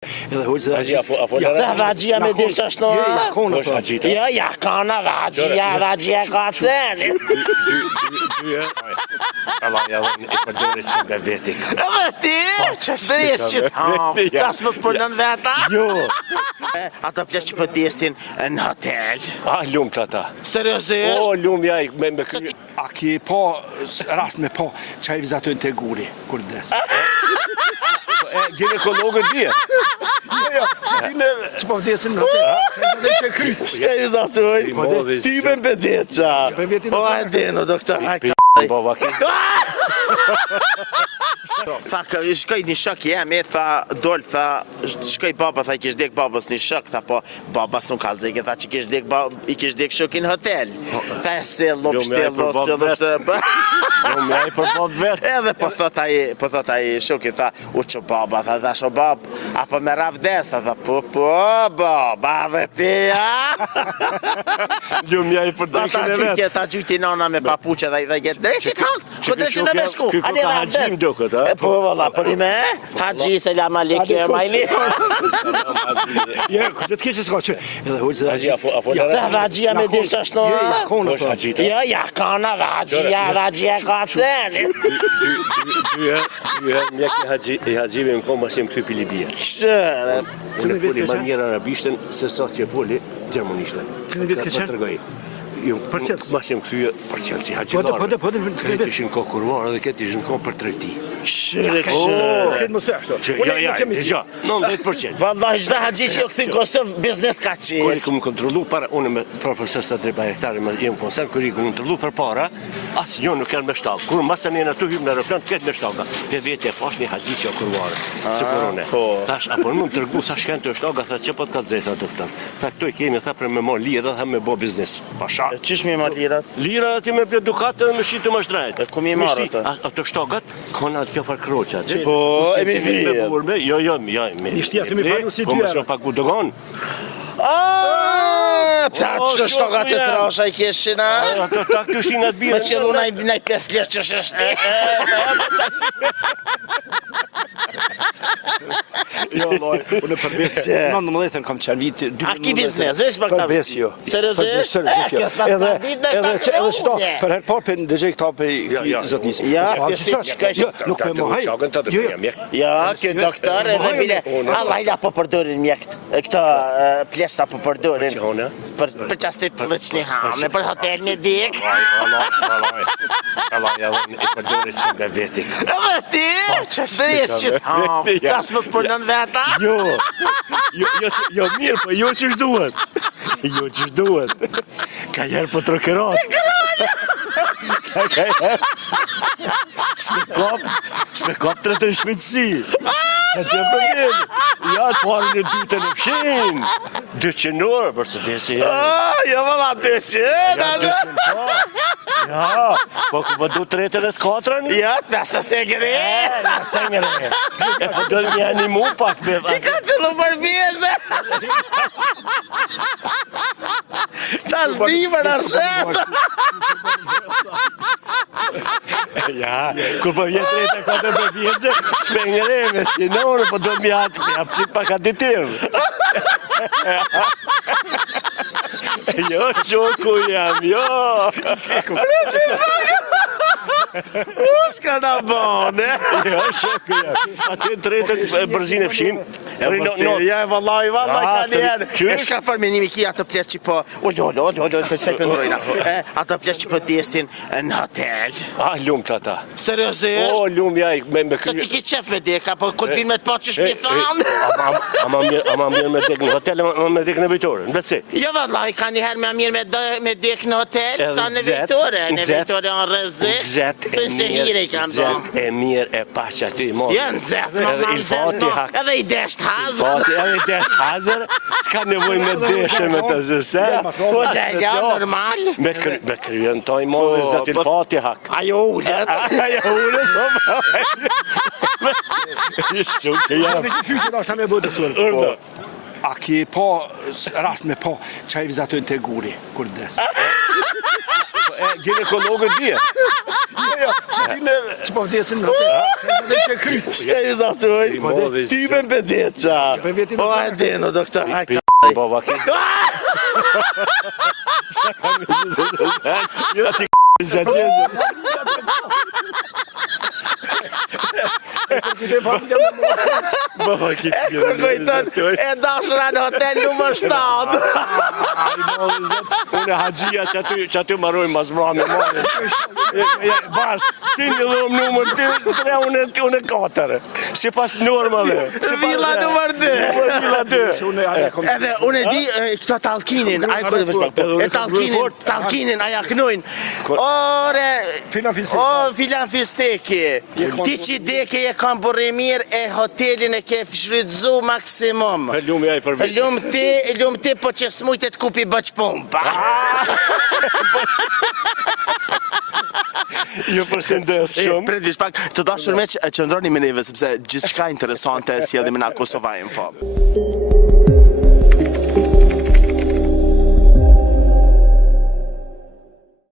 Edhe hoqë Dhe haxhia me dirë që është në... Ja, kana haxhia ka ceni. Allah ja dhe i përdorit si me veti. Edhe ti? Dres që të hamë, qas më të përnën veta? Jo. Ata plesh që për desin në hotel. Lumë të ata. Seriosisht? Lumë ja me kry... A ki po rast me po që i vizatojnë të guri, kur des. Ginekologën bje. Që po vdesin në hotel. Shka i vizatojnë? Ty me mbedet qa. Po hajde në doktor, hajde. Bova ki. Tha, shkoj një shok jemi, tha, doll, tha, shkoj baba, tha, i kish dek babës një shok, tha, po, baba s'un kalzeke, tha, që i kish dek shokin hotel. Tha, sello, Lumë ja i përbot vetë. Edhe po thot ai shokin, tha, u që baba, tha, dhe sho bab, apo me ravdes, tha, po, baba, dhe ti, Lumë ja i përdekin e vetë. Ta gjyti nana me papuqe dhe i gjetë, drejqit hakt, ku drejqit dhe me shku. Kjo ka haqim duket, ha? Po, valla, për i me, haxhi, selam aleikum, majli. Ja, këtë të kishë s'ka që... Edhe hoqë Se haxhia me dirë që është në... Ja, kana haxhia ka ceni. Dyhe, mjek i haxhive më kom ashim këty pilibia. Këshëre. Unë e foli manjera arabishtën, se sa që foli gjermonishtën. Cënë vitë këshën? Për qëtës? Mashim këtyje për qëtës i haqilare. Këtë ishin ko kurvarë dhe këtë ishin ko për treti. Këshëre. Këtë më së ashtu. Ja, dëgja, 90%. Vallahi çdo haxhi që ju këthin Kosovë, biznes ka qenë. Kër i këmë kontrolu para, unë me profesor sa drejt bajektari me jem konsen, kër i këmë kontrolu për para, asë një nuk janë me shtakë. Kërë masë njën atu hymë në aeroplan, të ketë me shtakë. Për vetje, pash një haxhi që o kurvarë. Se kërone. Thash, apo në më të rëgu, thash kënë të shtakë, tha që po të ka dzejta, doktor. Tha këto i kemi, tha për me mo lirë, tha me bo biznes. Pasha. Qish mi marrë lirat? Lira ati me ble dukatë dhe me shqitu më shtrajt. Ku mi marrë atë? Ato shtakat, kona atë kjo farë kroqat. Po, e mi vijet. Jo, Ishti aty mi paru si 2 euro. Po më shumë pagu dogon. Psa që shtokat e trasha i keshin, a? Ato ta kështin atë bjerë. Me qëllu naj 5 lirë që shështi. Jo, loj, unë përbes, në 19 kam qenë vitë... A ki biznes, vesh për këta përbes, jo. Seriosisht? Edhe qëto, për her parë për ndëgjej këta për këti zotnisi. Ja, nuk me mohaj. Ja, kjo doktor edhe bile, Allah ila po përdorin mjekt, këta plesta po përdorin, për qasit të veç një hame, për hotel me dik. Allah ja dhe i përdorit si me veti. Edhe ti, dres që të hamë, qas më të përnën veta? Jo mirë, po jo që shduhet. Jo që shduhet. Ka njerë po trokerat. Ka njerë. S'me kop të të shpitësi. Ka që për njën. Ja, të parën e dyte në fshin. 200 orë, për së desi. Ja, valla 200, anë? Ja, po ku përdu 3 e 4? Ja, të pesta se gëri. Se ngëre. E po do një animu pak me... I ka qëllu përbjeze. Ta shdimër arshet. Ja, kur po vjetë 3 e 4 përbjeze, shpengëre me si nërë, po do një atë, me apë qitë pak aditiv. Jo, shoku jam, jo. Shka na bane. Jo, shoku jam. Aty në tretën bërzinë e fshim. Ja, vallaj, ka njerë. E shka formenimi ki ato plesh që po... Ollo, se që pëndrojna. Ato plesh që po desin në hotel. Lumë të ata. Seriosisht? Lumë ja, me Se kryo... ti ki qef me dek, apo kur vin me të pa që shpi thanë? Ama mirë me dek në hotel, ama me dek në vejtore, në vetësi. Jo, vallaj, ka njëherë me mirë me dek në hotel, sa në vejtore. Në vejtore në rëzit. Zet e mirë e pasha ty i morë. Jo, në zet, edhe i desht hazër. Edhe i desht hazër, s'ka nevoj me deshe me të zëse. Po gjelja, normal. Me kryen toj morë, zet il fati hak. Ajo ullet. Ajo ullet, po Shukë jam. Në që pyqën është me bëjë doktor. A ki po rast me po që i vizatojnë të guri, kur des? Ginekologët dje. Që po vdesin në hotel. Shka ju zatuj? Ty me bedeqa. O, hajde, no, doktor, hajde. Baba, ja ti zaqezë. Baba, ki E kërkojton e dashura në hotel numër 7. Unë haqia që aty marrojmë mas mrami marrë. Bash, ti një dhëmë numër 3, unë 4. Si pas normale. Villa numër 2. Villa 2. Edhe unë e di këto talkinin, talkinin aja knujnë. Ore, filan fisteki. Ti që deke e kam bërë mirë e hotelin e ke fshrytzu maksimum. Ljumë jaj për vit. Ljumë ti po që smujtet kupi bëq pumpa. Ju përshëndes shumë. Pretvish pak, të dashur me që qëndroni me neve, sepse gjithçka interesante e sjellim na Kosova Info.